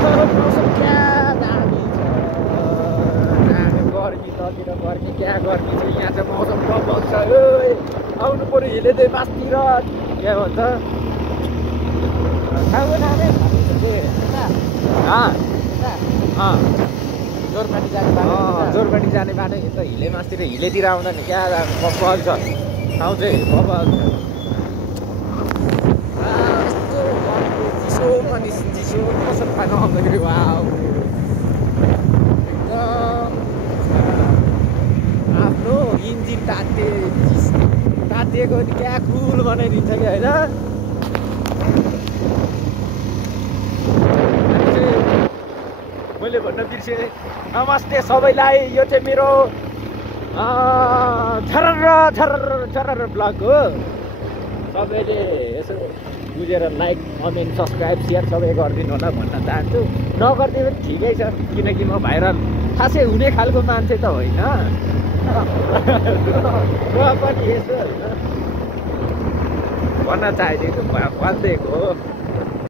मौसम क्या दामी छ। हामी गर्मी ततिर गर्मी क्या गर्मी छ, यहाँ चाहिँ मौसम प्रबल छ। आउनु पऱ्यो हिलेदै मासतिर के भन्छ ठाउँको नामै जोरपाटी जाने बाटो, जोरपाटी जाने बाटो त हिले मासतिर हिलेतिर आउँदा नि क्या बबल छ ठाउँ चाहिँ बबल छ। यस्तो चिसोमा चिसो कसो खानु आउँदाखेरि वाउ एकदम आफ्नो इन्जिन तातिएको नि क्या कुल बनाइदिन्छ कि होइन। मैले भन्न बिर्सेँ, नमस्ते सबैलाई। यो चाहिँ मेरो झरर ब्लग हो। सबैले यसो बुझेर लाइक कमेन्ट सब्सक्राइब सेयर सबै गरिदिनु होला भन्न चाहन्छु। नगरिदिए पनि ठिकै छ, किनकि म भाइरल खासै हुने खालको मान्छे त होइन। र पनि यसो भन्न चाहेको भनिदिएको हो।